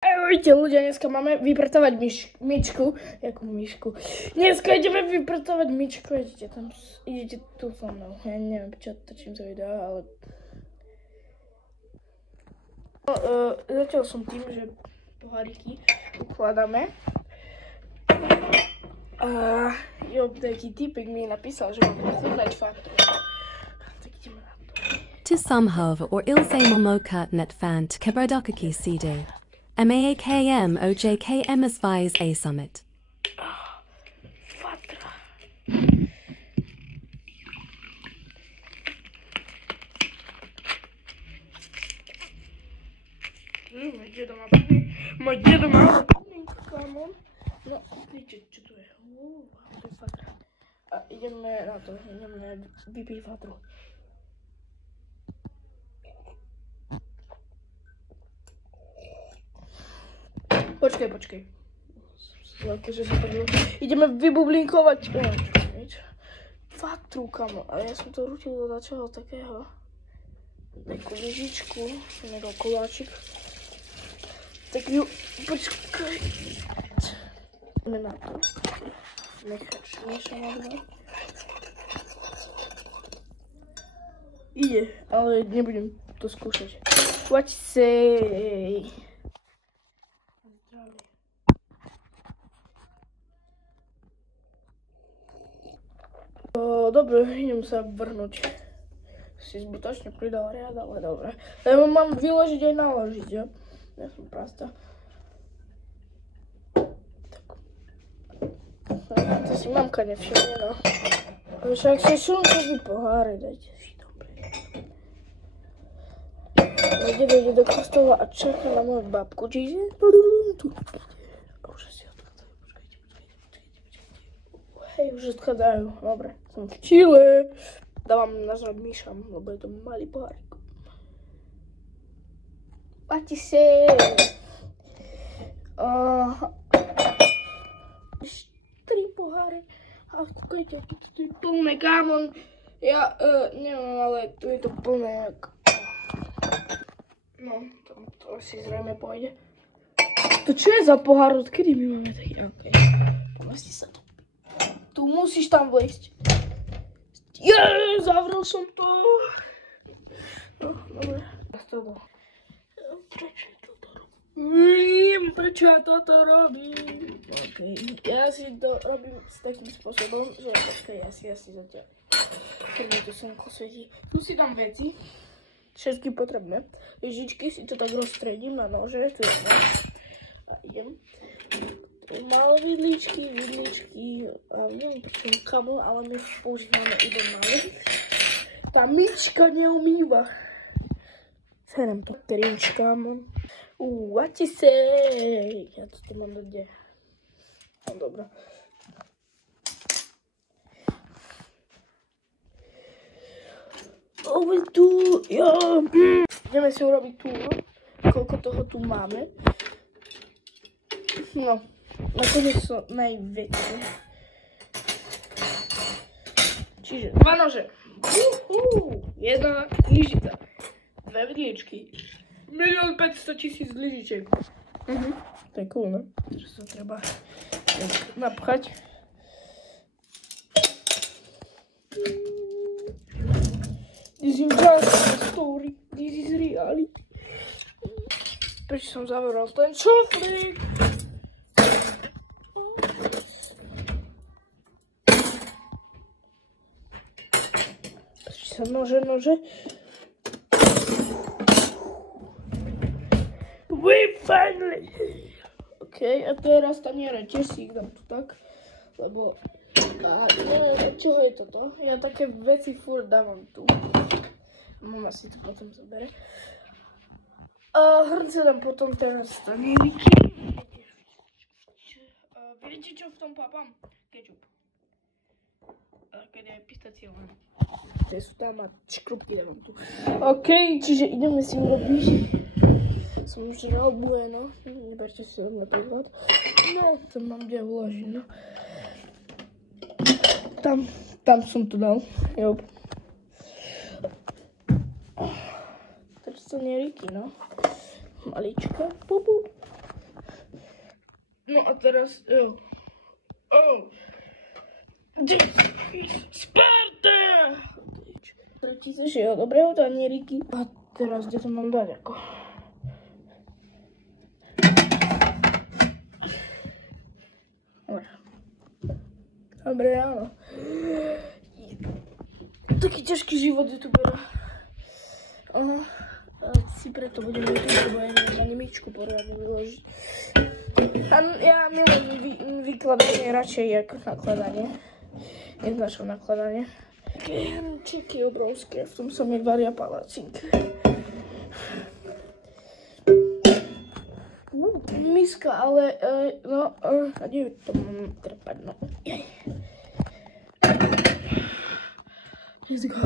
Ahojte ľudia, dneska máme vypratovať myčku. Jakú myšku? Dneska ideme vypratovať myčku. Idete tu so mnou. Ja neviem, čo točím za video, ale... Začal som tým, že poháriky ukladáme. A taký typek mi napísal, že mám vychutnať faktu. Tak ideme na to. To Samhov or Ilse Momoka net fant Kebrodokaki CD. MAAKM OJKM Aspies A Summit. Fatra. Môj dedo má podmienku, kamon. No, vidíte, čo tu je. To je fatra. A ideme na to, ideme vypiť fatru. Počkej. Ideme vybublinkovať. Fatru, kamo. Ale ja som to rutil do začaho takého. Takú lyžičku. Nebo koláčik. Tak ju... Počkaj. Ideme na to. Nechám na dno. Ide, ale nebudem to skúšať. What you say? Dobre, idem sa vrhnúť. Si zbytočne pridal riad, ale dobre. Ja mám vyložiť aj naložiť, jo? Ja som prasta. Tak. To si mamka nevšimne, no. Však si šunkový poháre, dajte si dobre. Môj dedo ide do kostola a čaká na moju babku, čiže... Hej, už odchádzajú. Dobre, som v Chile. Dávam nazvať myšam, lebo je to malý pohárik. Pati se. 4 poháry. A kúkajte, tu je plné, kámon. Ja neviem, ale tu je to plné. No, to asi zrejme pôjde. To čo je za pohár? Odkedy my máme taký? Okay. Pomesti sa to. Tu musíš tam vlezť. Zavrel som to. No, dobre. Prečo ja toto robím? Okay. Ja si to robím s takým spôsobom, že počkaj, ja si zatiaľ. Keď mi to slnko svietí. Tu si dám veci. Všetky potrebné. Lyžičky si to tak rozstredím na nože. Tu je nož. A idem. Malé vidličky, neviem prečo kamo, ale my používame iba malé. Tá myčka neumýva. Serem to trinčka, mám. What you say? Ja to tu mám do kde. No dobré. Tu, ja. Ideme si urobiť túr, koľko toho tu máme. No. Nakoniec sú najväčšie. Čiže 2 nože. Jedna lyžica. 2 vidličky. 1 500 000 lyžičiek. To je cool, ne? Teraz to treba napchať. This is just a story. This is reality. Prečo som zavrel ten šoflík? Nože. We finally! OK, a teraz taniere, tiež si ich dám tu tak, lebo neviem, čoho je toto. Ja také veci furt dávam tu. Mama si to potom zabere. A hrnce dám potom teraz tanieriky. Viete, čo v tom papám? Kečup. Keď je pistaciované. To sú tam a škrupky dávam tu. OK, čiže ideme si urobiť. Som už žral bueno. Neberte si to napríklad. No, to mám kde uložiť, no. Tam som to dal. Jo. Teraz to nie riky, no. Malička. Pup. No a teraz, Sparta! Tretí zašiel, dobre, od Anieriky. A teraz, kde to mám dať, ako? Dobre, áno. Taký ťažký život youtubera. Aha. Si preto budem youtuber, bo ja neviem ani myčku poriadne vyložiť. A ja milujem vykladanie radšej ako nakladanie. Neznášam nakladanie. Také hrnčeky obrovské, v tom sa mi varia palácinky. Miska, ale a kde to mám trpať, no. Let's go.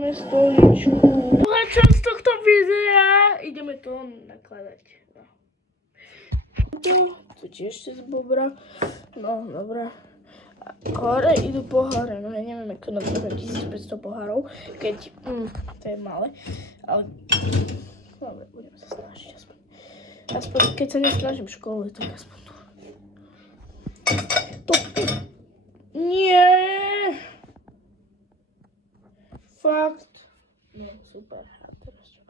Stoličku. Druhá časť tohto videa. Ideme to nakladať. No. Tu tiež z bobra. No, dobré. Hore idú poháre. No ja neviem, ako nazveme 1500 pohárov. Keď, to je malé. Ale, dobre, budeme sa snažiť aspoň. Aspoň, keď sa nesnažím v škole, tak aspoň tu. Nie. Fakt. No, super. A teraz čo?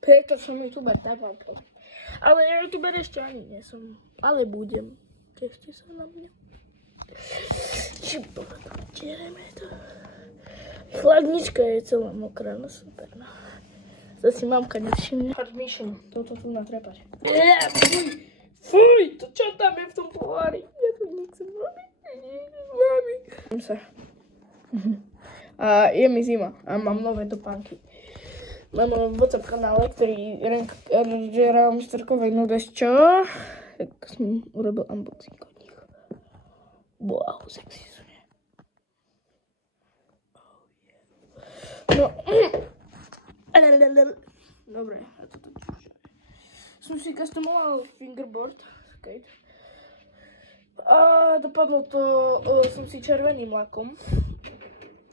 Preto som youtuber, tak vám poviem. Ale ja youtuber ešte ani nie som. Ale budem. Tešte sa na mňa. Tiereme to. Chladnička je celá mokrá, no super. No. Zase mamka nevšimne. Chod myšinu, toto tu natrepať. Fuj, to čo tam je v tom pohári? Ja to nechcem robiť. Mami. A je mi zima a mám nové topánky. Mám WhatsApp kanále, ktorý žerám strkovej nudes, čo? Tak som urobil unboxing od nich. Wow, sexy sú, nie? Oh, yeah. No. Dobre, a toto tiež. Som si customoval fingerboard. Okay. A dopadlo to, som si červeným lakom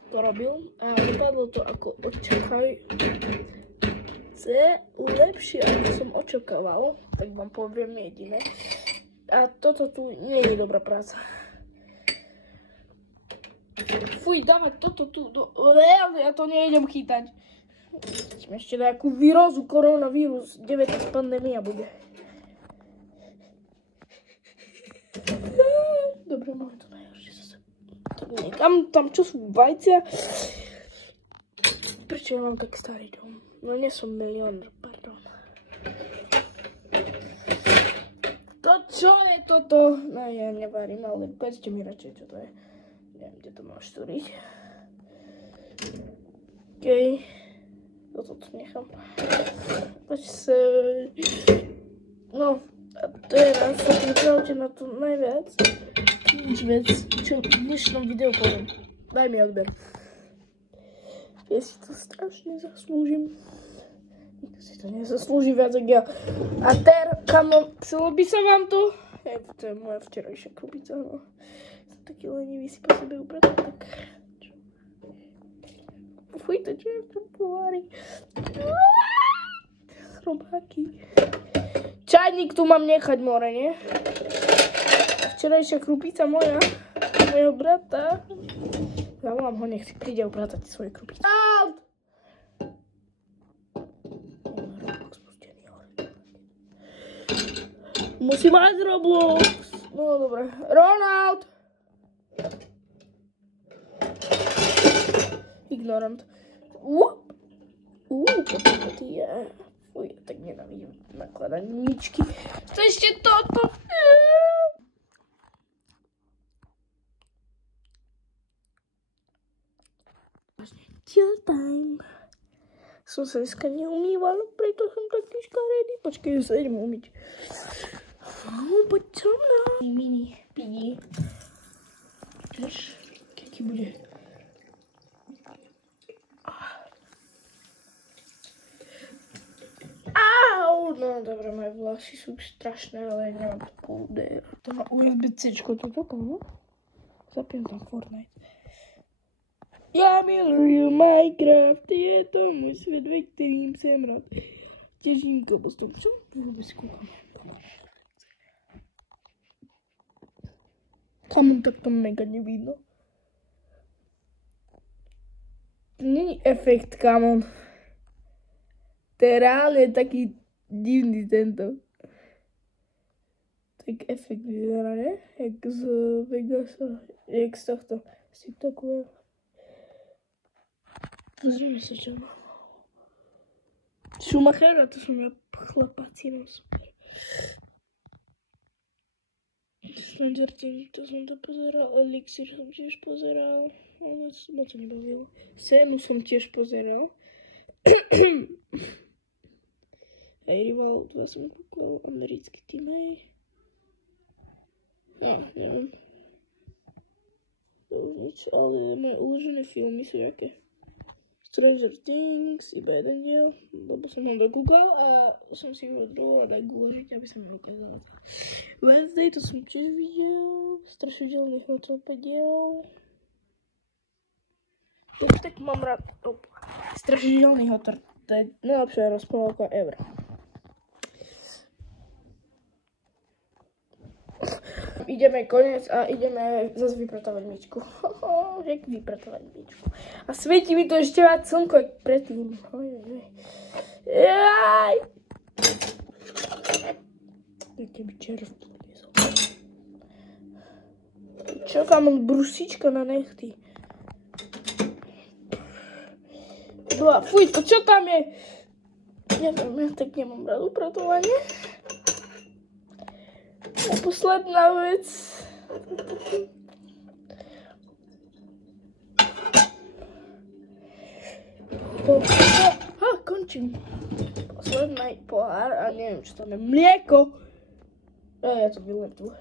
to robil a dopadlo to ako lepšie ako som očakával, tak vám poviem jediné. A toto tu nie je dobrá práca. Fuj, dávať toto tu, ja to nejdem chytať. Ešte nejakú výrozu, koronavírus, 19 pandémia bude. Dobre, máme to najhoršie zase. Tam čo sú vajcia? Prečo ja mám tak starý dom? No nie som milióner, pardon. To čo je toto? No ja nevarím, ale povedzte mi radšej, čo to je. Neviem, kde to máš tvoriť. Okej. Toto tu nechám. Poď sa... No, a to je nás, sa pripravte na to najviac. Nič vec, čo v dnešnom videu poviem. Daj mi odber. Ja si to strašne zaslúžim. Nikto si to nezaslúži viac ako ja. A kamo, chcelo by sa vám to? To je moja včerajšia krupica, no. Som taký lenivý si po sebe upratať, tak... Fuj, to čo je v tom pohári? Chrobáky. Čajník tu mám nechať more, nie? Včerajšia krupica moja, mojho brata. Zavolám ho, nech si príde upratať svoje krupice. Out! Musím mať Roblox. No dobre. Ronald! Ignorant. Toto je. Fuj, ja tak nenávidím nakladať ničky. To ešte toto. Chill time. Som sa dneska neumývala, preto som taký škaredý. Počkej, sa idem umyť. Poď so mnou. Mini pidi. Víš, aký bude. No dobre, moje vlasy sú strašné, ale nemám to púder. To má USB-C-čko, toto komu? Zapiem tam Fortnite. Ja milujem Minecraft, je to môj svet, ve ktorým som rád. stěžínka, prostě vůbec koukám. Kam tak to mega nevidno. To není efekt, kamon. To je reálne taký divný tento. Tak efekt vyzerá, ne? Jak z Vegasa. Jak z tohto. Z TikToku. Pozrieme si, čo mám. Schumachera, to som ja chlapací, no super. Stranger Things, to som to pozeral. Elixir som tiež pozeral. Ale ma to nebavilo. Senu som tiež pozeral. Hej, Rival 2 som kúkol. Americký tým, hej. No, neviem. To už nič, ale moje uložené filmy sú jaké. Stranger Things, iba jeden diel, lebo som ho dokúkal a som si ho odroval a dať uložiť, aby som ho ukázal. Wednesday, to som tiež videl. Strašidelný hotel 5 diel. Tak mám rád. Strašidelný hotel, to je najlepšia rozprávka ever. Ideme koniec a ideme zase vypratovať myčku. Jak vypratovať myčku. A svieti mi to ešte viac slnko, jak predtým. Jaj! Jaký by červ tu liezol. Čo tam on brusíčka na nechty? Fuj, to čo tam je? Neviem, ja tak nemám rád upratovanie. A posledná vec. Končím. Posledný pohár a neviem, čo tam je. Mlieko. Ja to vylejem tu.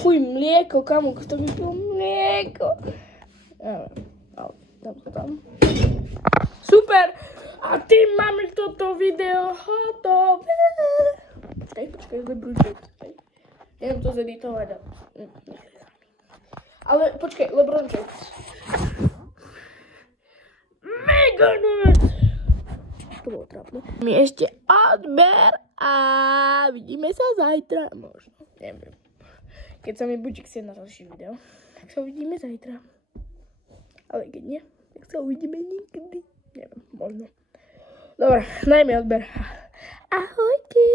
Fuj, mlieko, kamo, kto by pil mlieko? Ja neviem, ale dám to tam. Super! A tým máme toto video hotové. Počkaj, LeBron. Neviem to zeditovať. Ale počkaj, LeBron James. Mega nice! To bolo trápne. Mi ešte odber a vidíme sa zajtra. Možno, neviem. Keď sa mi bude chcieť na ďalší video, tak sa uvidíme zajtra. Ale keď nie, tak sa uvidíme nikdy. Neviem, možno. Dobre, daj mi odber. Ahojky!